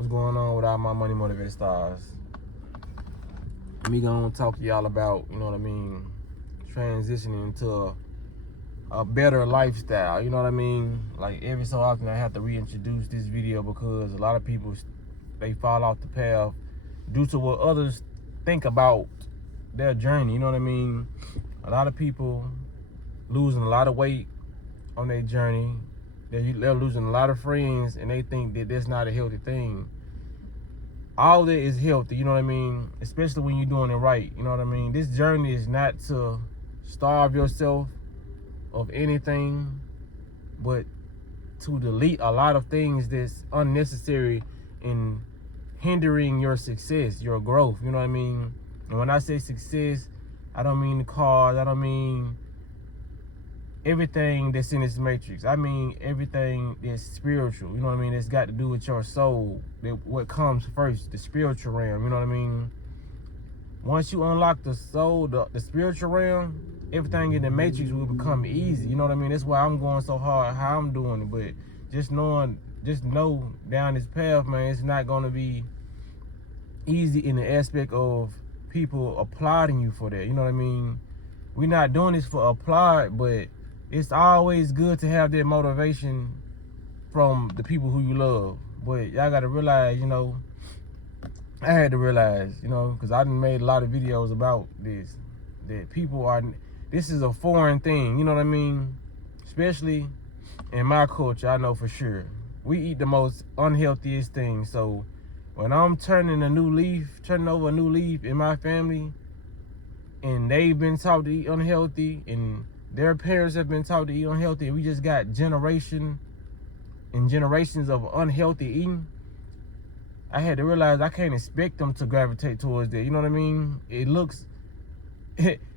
What's going on with all my money motivated stars? Me gonna talk to y'all about, you know what I mean, transitioning into a better lifestyle, you know what I mean? Like every so often I have to reintroduce this video because a lot of people, they fall off the path due to what others think about their journey, you know what I mean? A lot of people losing a lot of weight on their journey. They're losing a lot of friends and they think that that's not a healthy thing. All that is healthy, you know what I mean? Especially when you're doing it right, you know what I mean? This journey is not to starve yourself of anything, but to delete a lot of things that's unnecessary in hindering your success, your growth, you know what I mean? And when I say success, I don't mean the cars, I don't mean everything that's in this matrix. I mean everything that's spiritual, you know what I mean? It's got to do with your soul, what comes first, the spiritual realm, you know what I mean? Once you unlock the soul, the spiritual realm, everything in the matrix will become easy, you know what I mean? That's why I'm going so hard how I'm doing it. But just know down this path, man, it's not going to be easy in the aspect of people applauding you for that, you know what I mean? We're not doing this for applaud, but it's always good to have that motivation from the people who you love. But y'all got to realize, you know, I had to realize, you know, because I done made a lot of videos about this, that people are, this is a foreign thing, you know what I mean? Especially in my culture, I know for sure. We eat the most unhealthiest things. So when I'm turning over a new leaf in my family, and they've been taught to eat unhealthy, and their parents have been taught to eat unhealthy, and we just got generations of unhealthy eating, I had to realize I can't expect them to gravitate towards that, you know what I mean?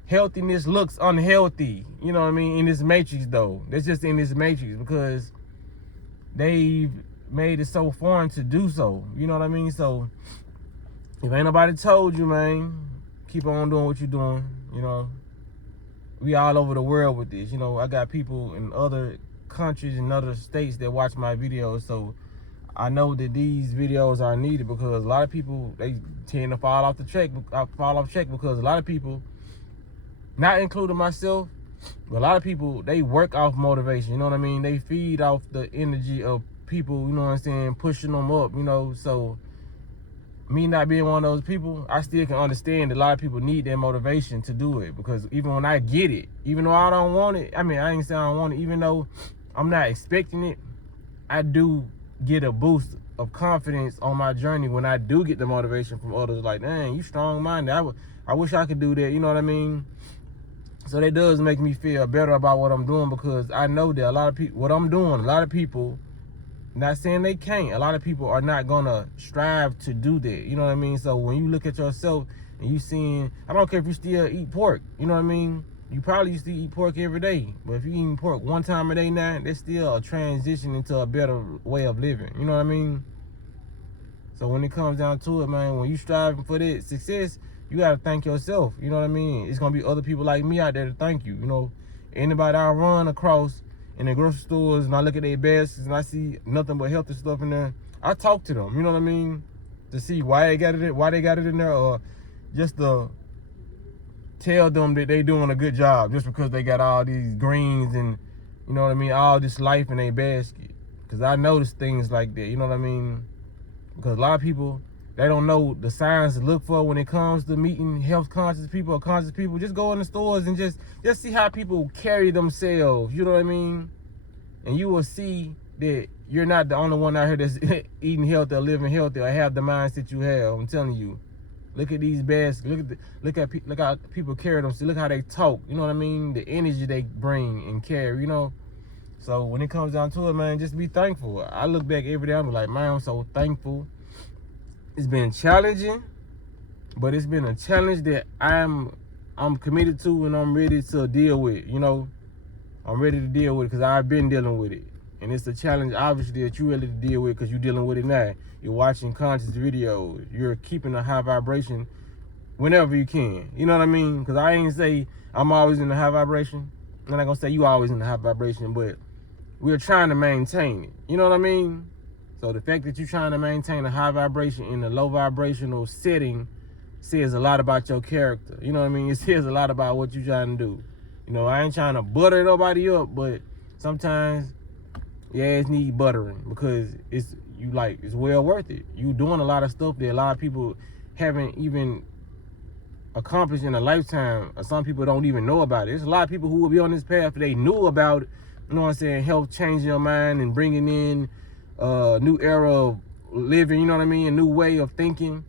Healthiness looks unhealthy, you know what I mean, in this matrix though. That's just in this matrix because they've made it so foreign to do so, you know what I mean? So if ain't nobody told you, man, keep on doing what you're doing, you know. We all over the world with this, you know. I got people in other countries and other states that watch my videos, so I know that these videos are needed because a lot of people, they tend to fall off track because a lot of people, not including myself, but a lot of people, they work off motivation, you know what I mean? They feed off the energy of people, you know what I'm saying, pushing them up, you know. So me not being one of those people, I still can understand that a lot of people need that motivation to do it, because even when I get it, even though I don't want it, I mean, I ain't saying I don't want it, even though I'm not expecting it, I do get a boost of confidence on my journey when I do get the motivation from others. Like, dang, you strong-minded. I wish I could do that, you know what I mean? So that does make me feel better about what I'm doing, because I know that a lot of people, what I'm doing, a lot of people, not saying they can't, a lot of people are not gonna strive to do that, you know what I mean? So when you look at yourself and you seeing, I don't care if you still eat pork, you know what I mean? You probably used to eat pork every day, but if you eating pork one time a day now, that's still a transition into a better way of living, you know what I mean? So when it comes down to it, man, when you striving for that success, you gotta thank yourself, you know what I mean? It's gonna be other people like me out there to thank you, you know? Anybody I run across in the grocery stores and I look at their baskets and I see nothing but healthy stuff in there, I talk to them, you know what I mean? To see why they got it in there, or just to tell them that they doing a good job just because they got all these greens and, you know what I mean, all this life in their basket. Because I notice things like that, you know what I mean? Because a lot of people, they don't know the signs to look for when it comes to meeting health conscious people or conscious people. Just go in the stores and just see how people carry themselves, you know what I mean? And you will see that you're not the only one out here that's eating healthy or living healthy or have the mindset you have. I'm telling you. Look at these baskets. Look how people carry themselves. Look how they talk. You know what I mean? The energy they bring and carry, you know? So when it comes down to it, man, just be thankful. I look back every day, I'm like, man, I'm so thankful. It's been challenging, but it's been a challenge that I'm committed to and I'm ready to deal with, you know? I'm ready to deal with it because I've been dealing with it. And it's a challenge, obviously, that you're ready to deal with because you're dealing with it now. You're watching conscious videos. You're keeping a high vibration whenever you can. You know what I mean? Because I ain't say I'm always in the high vibration. I'm not going to say you always in the high vibration, but we're trying to maintain it. You know what I mean? So the fact that you're trying to maintain a high vibration in a low vibrational setting says a lot about your character. You know what I mean? It says a lot about what you're trying to do. You know, I ain't trying to butter nobody up, but sometimes your ass need buttering because it's well worth it. You doing a lot of stuff that a lot of people haven't even accomplished in a lifetime, or some people don't even know about it. There's a lot of people who will be on this path if they knew about it, you know what I'm saying, health changing your mind and bringing in a new era of living, you know what I mean, a new way of thinking.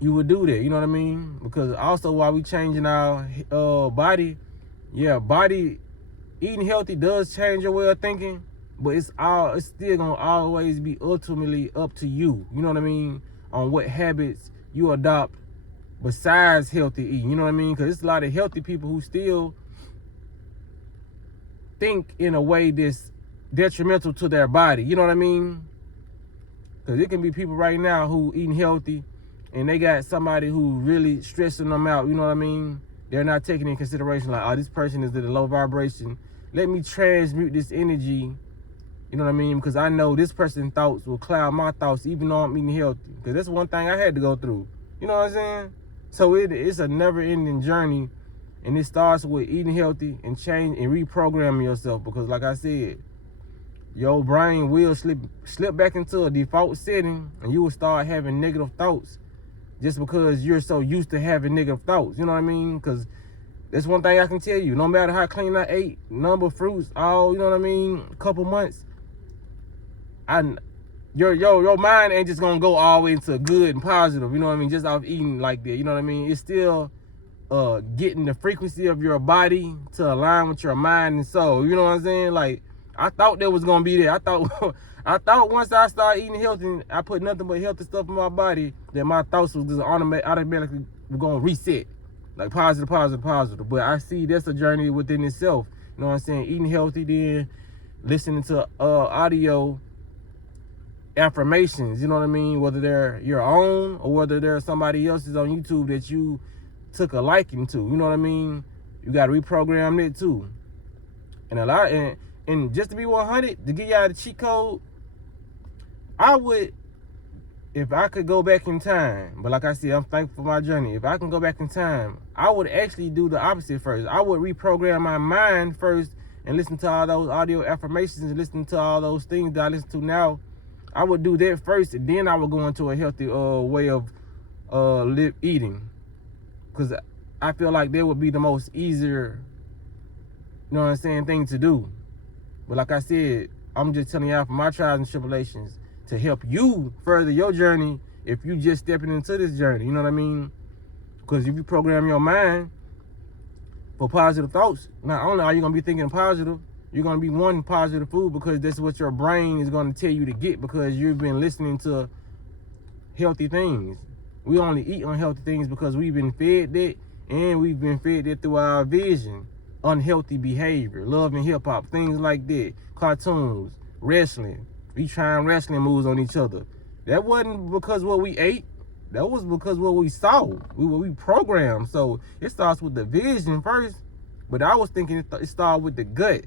You would do that, you know what I mean? Because also while we changing our body, eating healthy does change your way of thinking, but it's still gonna always be ultimately up to you, you know what I mean, on what habits you adopt besides healthy eating, you know what I mean? Because there's a lot of healthy people who still think in a way that's detrimental to their body, you know what I mean? Because it can be people right now who eating healthy and they got somebody who really stressing them out, you know what I mean? They're not taking in consideration like, oh, this person is at a low vibration. Let me transmute this energy, you know what I mean? Because I know this person's thoughts will cloud my thoughts even though I'm eating healthy. Because that's one thing I had to go through, you know what I'm saying? So it's a never-ending journey, and it starts with eating healthy and change and reprogramming yourself. Because, like I said, your brain will slip back into a default setting, and you will start having negative thoughts just because you're so used to having negative thoughts. You know what I mean? Because that's one thing I can tell you. No matter how clean I ate, number of fruits, all, you know what I mean, a couple months, your mind ain't just gonna go all the way into good and positive, you know what I mean, just off eating like that, you know what I mean? It's still getting the frequency of your body to align with your mind and soul, you know what I'm saying? Like, I thought that was gonna be there. I thought once I started eating healthy and I put nothing but healthy stuff in my body, that my thoughts was just automatically gonna reset, like positive. But I see that's a journey within itself, you know what I'm saying? Eating healthy, then listening to audio affirmations, you know what I mean, whether they're your own or whether they're somebody else's on YouTube that you took a liking to, you know what I mean? You got to reprogram it too. And and just to be 100, to get y'all the cheat code, I would, if I could go back in time, but like I said, I'm thankful for my journey. If I can go back in time, I would actually do the opposite first. I would reprogram my mind first and listen to all those audio affirmations and listen to all those things that I listen to now. I would do that first, and then I would go into a healthy way of eating, because I feel like that would be the most easier, you know what I'm saying, thing to do. But like I said, I'm just telling y'all from my trials and tribulations to help you further your journey if you just stepping into this journey, you know what I mean? Because if you program your mind for positive thoughts, not only are you going to be thinking positive, you're going to be wanting positive food because that's what your brain is going to tell you to get because you've been listening to healthy things. We only eat unhealthy things because we've been fed that, and we've been fed that through our vision. Unhealthy behavior, love and hip-hop, things like that, cartoons, wrestling. We trying wrestling moves on each other. That wasn't because what we ate. That was because what we saw. We programmed. So it starts with the vision first, but I was thinking it started with the gut.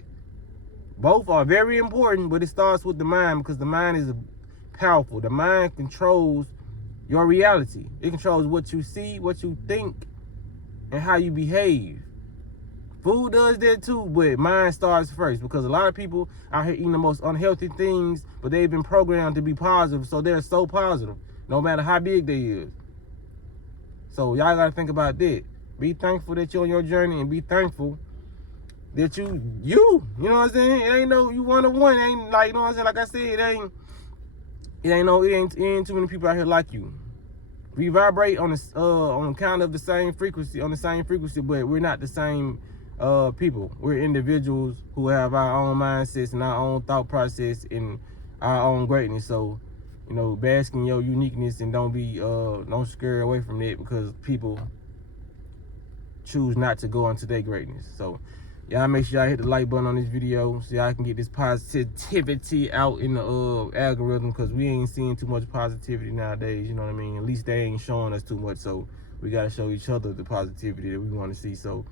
Both are very important, but it starts with the mind because the mind is powerful. The mind controls your reality. It controls what you see, what you think, and how you behave. Food does that too, but mind starts first because a lot of people out here eating the most unhealthy things, but they've been programmed to be positive, so they're so positive, no matter how big they is. So y'all gotta think about that. Be thankful that you're on your journey, and be thankful that you know what I'm saying? It ain't no you one of one. It ain't like, you know what I'm saying? Like I said, it ain't too many people out here like you. We vibrate on kind of the same frequency, but we're not the same people. We're individuals who have our own mindsets and our own thought process and our own greatness. So, you know, bask in your uniqueness and don't scare away from it because people choose not to go into their greatness. So y'all make sure y'all hit the like button on this video so y'all can get this positivity out in the algorithm, because we ain't seeing too much positivity nowadays, you know what I mean? At least they ain't showing us too much, so we got to show each other the positivity that we want to see. So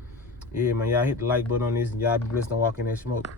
yeah, man, y'all hit the like button on this, and y'all be blessed on walking that smoke.